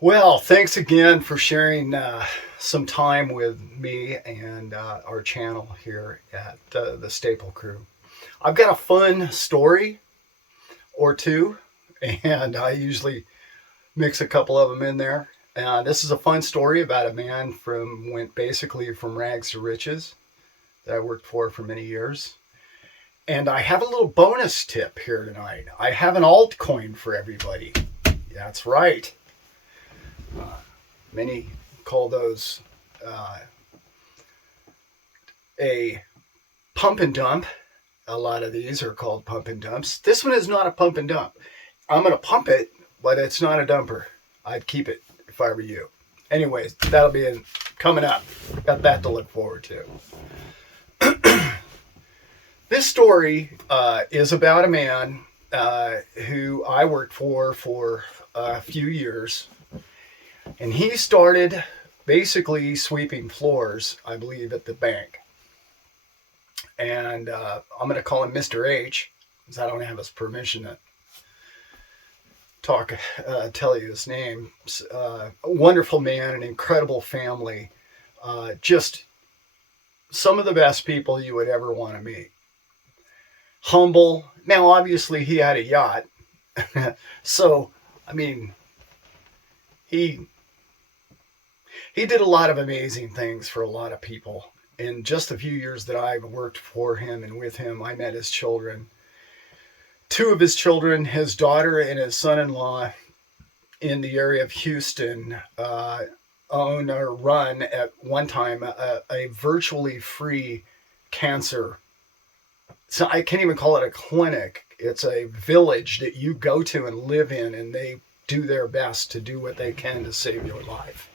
Well, thanks again for sharing some time with me and our channel here at the Staple Crew. I've got a fun story or two, and I usually mix a couple of them in there. This is a fun story about a man from went basically from rags to riches that I worked for many years. And I have a little bonus tip here tonight. I have an altcoin for everybody. That's right. Uh, Many call those uh, a pump and dump. A lot of these are called pump and dumps. This one is not a pump and dump. I'm going to pump it, but it's not a dumper. I'd keep it if I were you. Anyways, that'll be coming up. Got that to look forward to. This story is about a man who I worked for a few years. And he started basically sweeping floors, I believe, at the bank. And I'm going to call him Mr. H, because I don't have his permission to tell you his name. A wonderful man, an incredible family, just some of the best people you would ever want to meet. Humble. Now, obviously, he had a yacht. So, I mean, he did a lot of amazing things for a lot of people. In just a few years that I've worked for him and with him, I met his children. Two of his children, his daughter and his son-in-law in the area of Houston, own or run at one time a virtually free cancer. So I can't even call it a clinic. It's a village that you go to and live in, and they do their best to do what they can to save your life.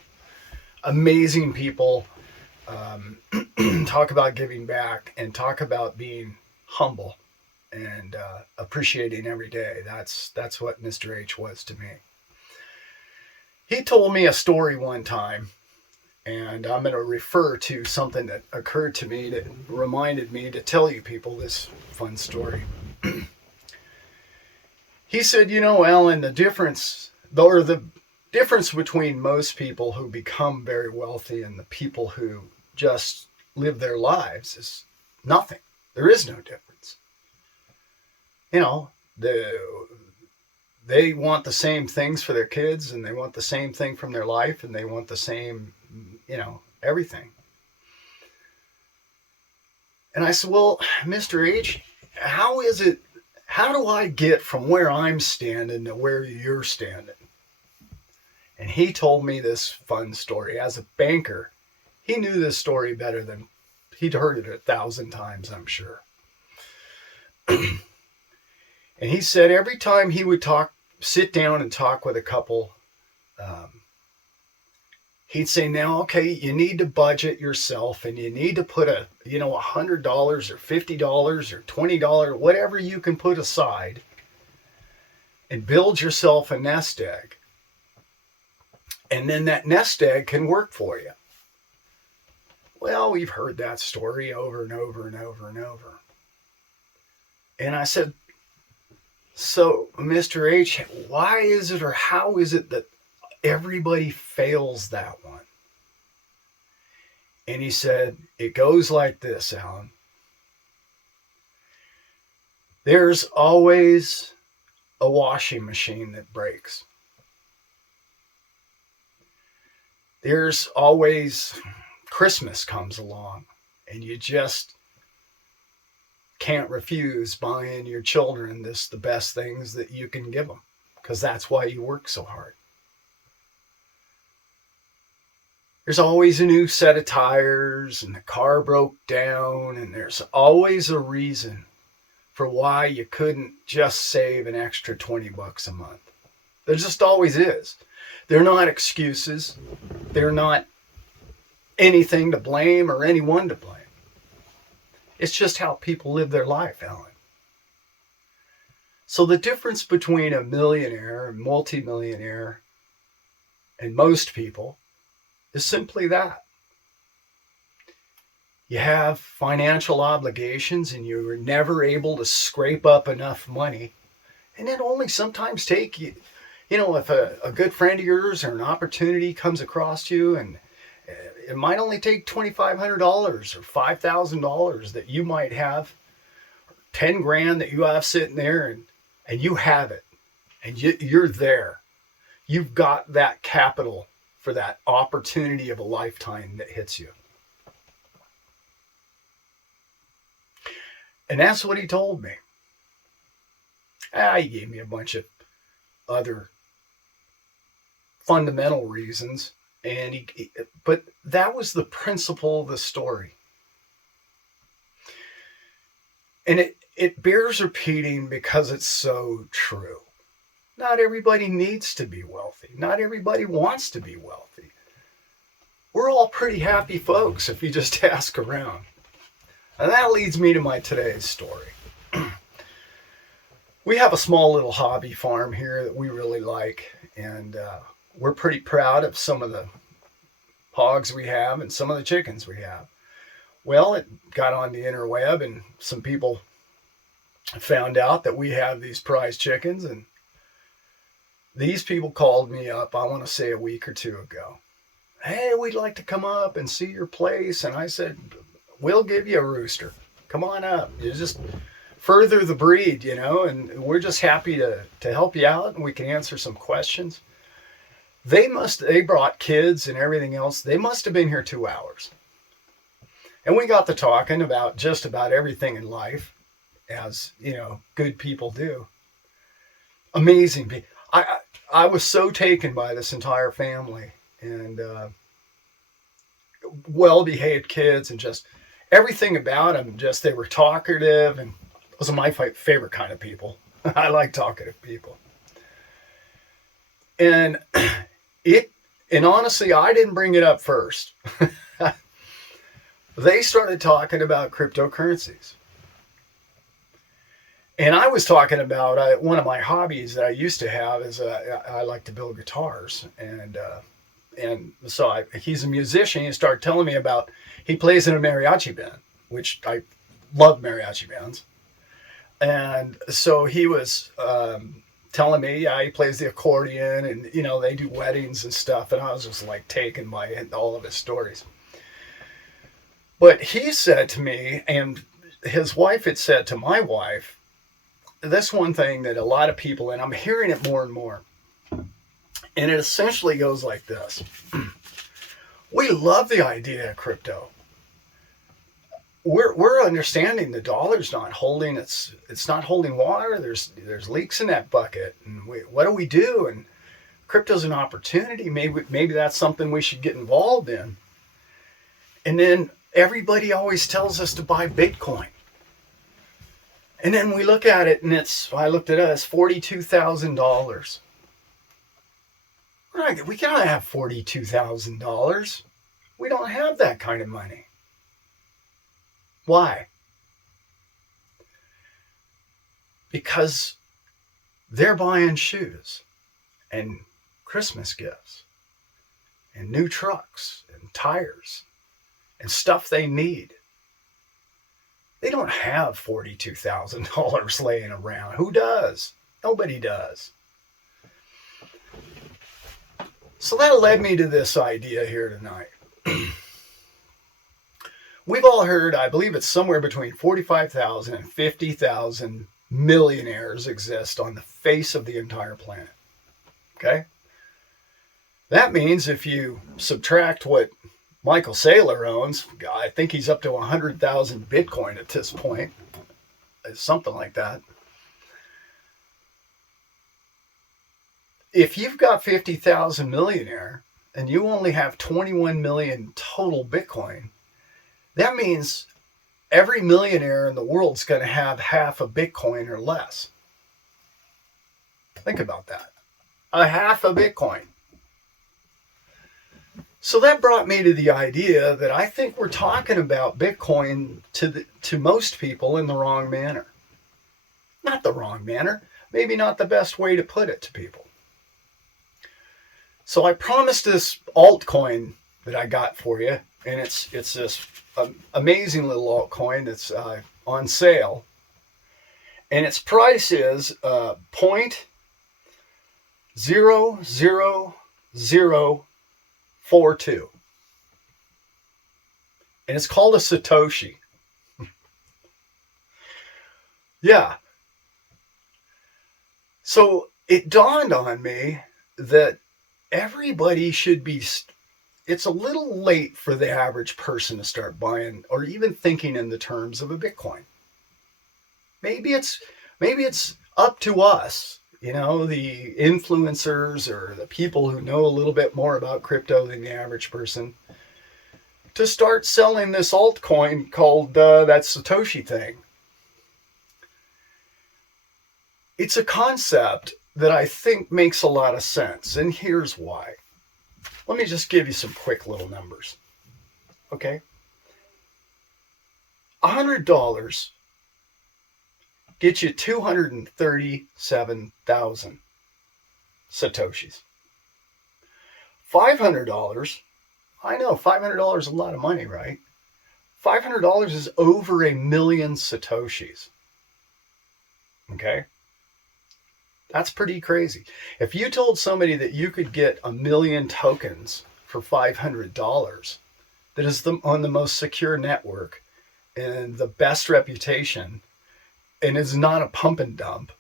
Amazing people. Talk about giving back and talk about being humble and appreciating every day. That's what Mr. H was to me. He told me a story one time, and I'm going to refer to something that occurred to me that reminded me to tell you people this fun story. He said, Allan, the difference between most people who become very wealthy and the people who just live their lives is nothing. There is no difference. They want the same things for their kids, and they want the same thing from their life, and they want the same, everything. And I said, well, Mr. H, how do I get from where I'm standing to where you're standing? And he told me this fun story. As a banker, he knew this story better than he'd heard it 1,000 times, I'm sure. And he said every time he would sit down and talk with a couple, he'd say, now, okay, you need to budget yourself, and you need to put $100 or $50 or $20, whatever you can put aside, and build yourself a nest egg. And then that nest egg can work for you. Well, we've heard that story over and over and over and over. And I said, so, Mr. H, why is it or how is it that everybody fails that one? And he said, it goes like this, Allan. There's always a washing machine that breaks. There's always Christmas comes along, and you just can't refuse buying your children the best things that you can give them, because that's why you work so hard. There's always a new set of tires, and the car broke down, and there's always a reason for why you couldn't just save an extra $20 a month. There just always is. They're not excuses. They're not anything to blame or anyone to blame. It's just how people live their life, Allan. So the difference between a millionaire, a multimillionaire, and most people is simply that. You have financial obligations, and you were never able to scrape up enough money, and it only sometimes take you If a good friend of yours or an opportunity comes across you, and it might only take $2,500 or $5,000 that you might have, 10 grand that you have sitting there, and you have it, and you're there. You've got that capital for that opportunity of a lifetime that hits you. And that's what he told me. He gave me a bunch of other fundamental reasons, but that was the principle of the story. And it bears repeating because it's so true. Not everybody needs to be wealthy. Not everybody wants to be wealthy. We're all pretty happy folks if you just ask around. And that leads me to my today's story. We have a small little hobby farm here that we really like, and we're pretty proud of some of the hogs we have and some of the chickens we have. Well, it got on the interweb, and some people found out that we have these prize chickens, and these people called me up, I want to say a week or two ago. Hey, we'd like to come up and see your place. And I said, we'll give you a rooster. Come on up. You just further the breed, and we're just happy to help you out, and we can answer some questions. They brought kids and everything else. They must have been here 2 hours. And we got to talking about just about everything in life, as, good people do. Amazing people. I was so taken by this entire family, and well-behaved kids, and just everything about them. Just they were talkative, and those are my favorite kind of people. I like talkative people. And honestly, I didn't bring it up first. They started talking about cryptocurrencies. And I was talking about one of my hobbies that I used to have is I like to build guitars, and so he's a musician. He started telling me about he plays in a mariachi band, which I love mariachi bands, and so he was telling me, he plays the accordion, and they do weddings and stuff, and I was just like taken by all of his stories. But he said to me, and his wife had said to my wife, that's one thing that a lot of people, and I'm hearing it more and more, and it essentially goes like this. We love the idea of crypto. We're understanding the dollar's not holding, it's not holding water. There's leaks in that bucket, and what do we do? And crypto's an opportunity. Maybe that's something we should get involved in. And then everybody always tells us to buy Bitcoin. And then we look at it, and I looked at it as $42,000. We can't have $42,000. We don't have that kind of money. Why? Because they're buying shoes and Christmas gifts and new trucks and tires and stuff they need. They don't have $42,000 laying around. Who does? Nobody does. So that led me to this idea here tonight. We've all heard, I believe it's somewhere between 45,000 and 50,000 millionaires exist on the face of the entire planet. Okay? That means if you subtract what Michael Saylor owns, I think he's up to 100,000 Bitcoin at this point. Something like that. If you've got 50,000 millionaire and you only have 21 million total Bitcoin, that means every millionaire in the world is going to have half a Bitcoin or less. Think about that. A half a Bitcoin. So that brought me to the idea that I think we're talking about Bitcoin to most people in the wrong manner. Not the wrong manner, maybe not the best way to put it to people. So I promised this altcoin that I got for you, and it's this amazing little altcoin that's on sale, and its price is 00042. And it's called a Satoshi. Yeah. So it dawned on me that everybody should be, it's a little late for the average person to start buying or even thinking in the terms of a Bitcoin. Maybe it's up to us, the influencers or the people who know a little bit more about crypto than the average person, to start selling this altcoin called that Satoshi thing. It's a concept that I think makes a lot of sense, and here's why. Let me just give you some quick little numbers. Okay? $100 gets you 237,000 Satoshis. $500, I know $500 is a lot of money, right? $500 is over 1 million Satoshis. Okay? That's pretty crazy. If you told somebody that you could get 1 million tokens for $500, that is on the most secure network and the best reputation, and is not a pump and dump,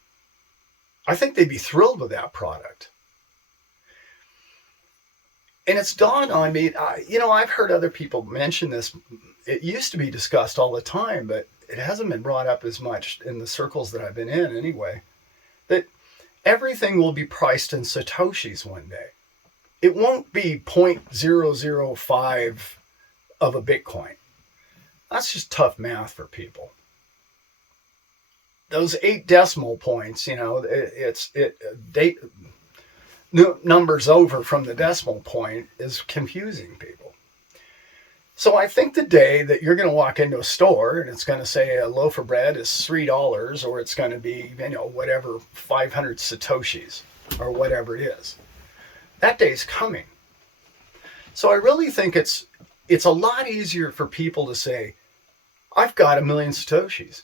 I think they'd be thrilled with that product. And it's dawned on me, I've heard other people mention this. It used to be discussed all the time, but it hasn't been brought up as much in the circles that I've been in anyway, that everything will be priced in Satoshis one day. It won't be 0.005 of a Bitcoin. That's just tough math for people. Those 8 decimal points, numbers over from the decimal point is confusing people. So I think the day that you're going to walk into a store and it's going to say a loaf of bread is $3, or it's going to be, whatever, 500 Satoshis or whatever it is, that day's coming. So I really think it's a lot easier for people to say, I've got 1 million Satoshis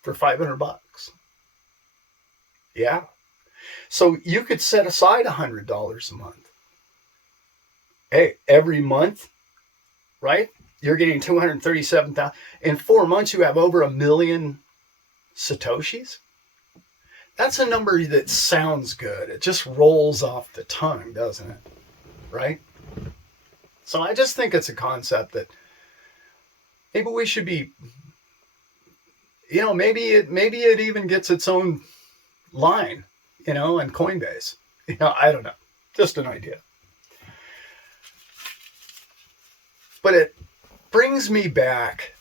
for $500. Yeah. So you could set aside $100 a month. Hey, every month, right? You're getting 237,000. In 4 months, you have over 1 million Satoshis. That's a number that sounds good. It just rolls off the tongue, doesn't it? Right? So I just think it's a concept that maybe we should be, maybe it even gets its own line, on Coinbase. I don't know. Just an idea. But it brings me back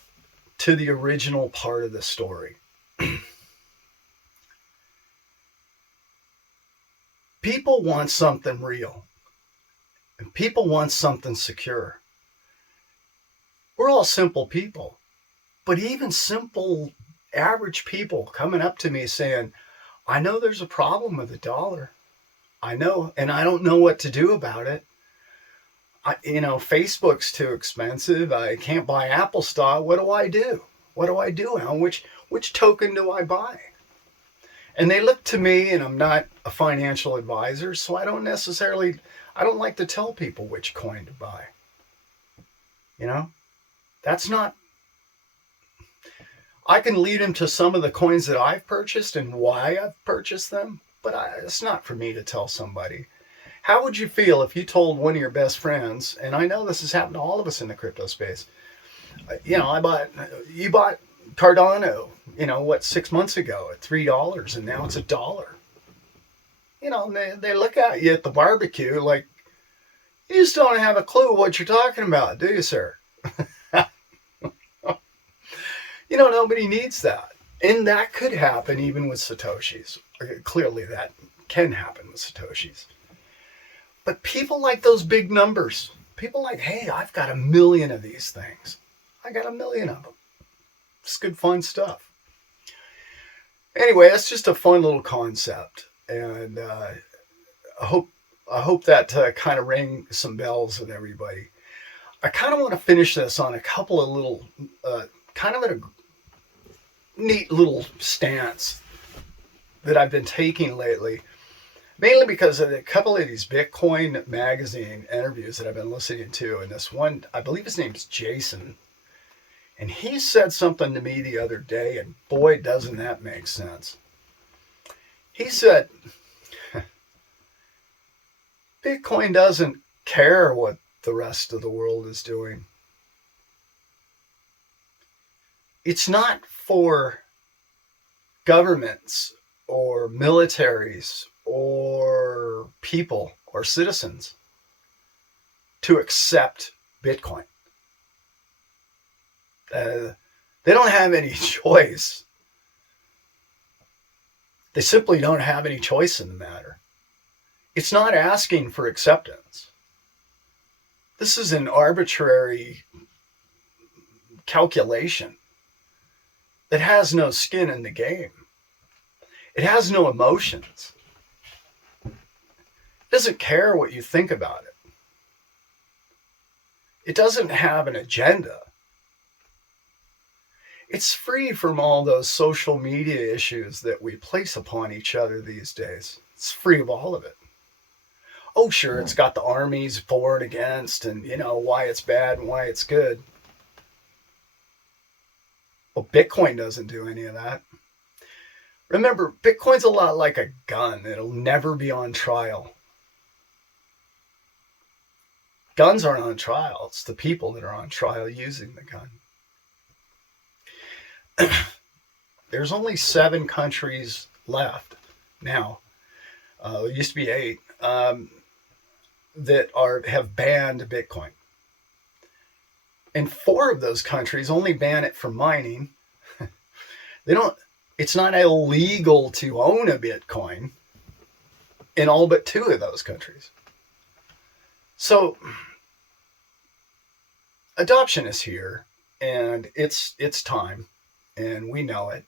to the original part of the story. People want something real. And people want something secure. We're all simple people. But even simple, average people coming up to me saying, I know there's a problem with the dollar. I know, and I don't know what to do about it. Facebook's too expensive. I can't buy Apple stock. What do I do? What do I do, Allan? Which token do I buy? And they look to me, and I'm not a financial advisor, so I don't like to tell people which coin to buy. That's not, I can lead them to some of the coins that I've purchased and why I've purchased them, but it's not for me to tell somebody. How would you feel if you told one of your best friends, and I know this has happened to all of us in the crypto space, you bought Cardano, 6 months ago at $3, and now it's $1. And they look at you at the barbecue like, you just don't have a clue what you're talking about, do you, sir? Nobody needs that. And that could happen even with Satoshis. Clearly that can happen with Satoshis. But people like those big numbers. People like, hey, I've got 1 million of these things. I got 1 million of them. It's good, fun stuff. Anyway, that's just a fun little concept. And I hope that kind of rang some bells with everybody. I kind of want to finish this on a couple of little, kind of a neat little stance that I've been taking lately. Mainly because of a couple of these Bitcoin magazine interviews that I've been listening to. And this one, I believe his name's Jason. And he said something to me the other day, and boy, doesn't that make sense. He said, Bitcoin doesn't care what the rest of the world is doing. It's not for governments or militaries or people or citizens to accept Bitcoin. They don't have any choice. They simply don't have any choice in the matter. It's not asking for acceptance. This is an arbitrary calculation that has no skin in the game. It has no emotions. It doesn't care what you think about it. It doesn't have an agenda. It's free from all those social media issues that we place upon each other these days. It's free of all of it. Oh, sure, it's got the armies for and against, and why it's bad and why it's good. Well, Bitcoin doesn't do any of that. Remember, Bitcoin's a lot like a gun. It'll never be on trial. Guns aren't on trial. It's the people that are on trial using the gun. There's only 7 countries left now. There used to be 8 that have banned Bitcoin. And 4 of those countries only ban it for mining. It's not illegal to own a Bitcoin in all but 2 of those countries. So adoption is here, and it's time, and we know it.